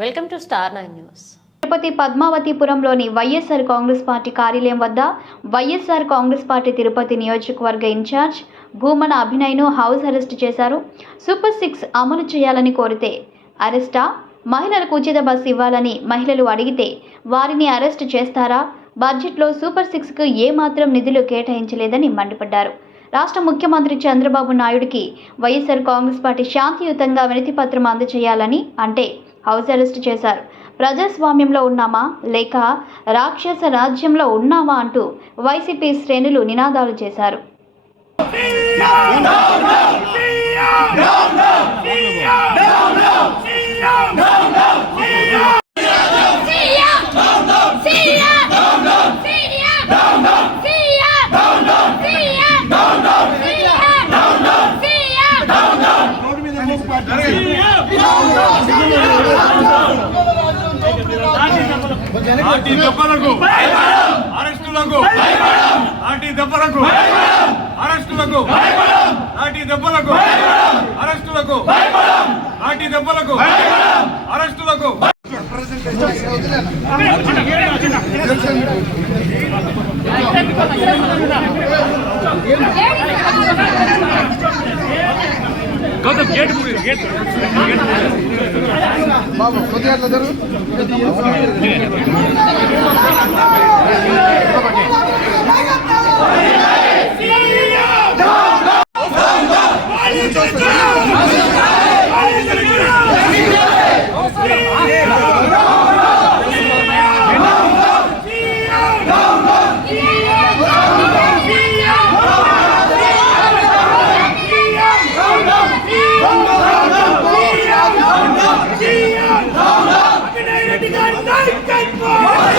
Welcome to star nine news. Tirupati పద్మావతిపురంలోని YSR Congress party కార్యాలయం వద్ద YSR Congress party Tirupati నియోజకవర్గ ఇన్ఛార్జ్ భూమన అభినయ్ను హౌస్ అరెస్ట్ చేశారు. సూపర్ సిక్స్ అమలు చేయాలని కోరితే అరెస్టా? మహిళలకు ఉచిత బస్సు ఇవ్వాలని మహిళలు అడిగితే వారిని అరెస్ట్ చేస్తారా? బడ్జెట్లో సూపర్ సిక్స్కు ఏమాత్రం నిధులు కేటాయించలేదని మండిపడ్డారు. రాష్ట్ర ముఖ్యమంత్రి చంద్రబాబు నాయుడికి వైఎస్ఆర్ కాంగ్రెస్ పార్టీ శాంతియుతంగా వినతిపత్రం అందజేయాలని అంటే హౌస్ అరెస్ట్ చేశారు. ప్రజాస్వామ్యంలో ఉన్నామా? లేక రాక్షస రాజ్యంలో ఉన్నామా అంటూ వైసీపీ శ్రేణులు నినాదాలు చేశారు. ఆటి దెబ్బలకు అరెస్టులకు ఆటి దెబ్బలకు అరెస్టులకు ఆటి దెబ్బలకు అరెస్టులకు ఆటి దెబ్బలకు అరెస్టులకు బాబు కొద్దిగా అట్లా జరుగు Edgar Knight Caipa!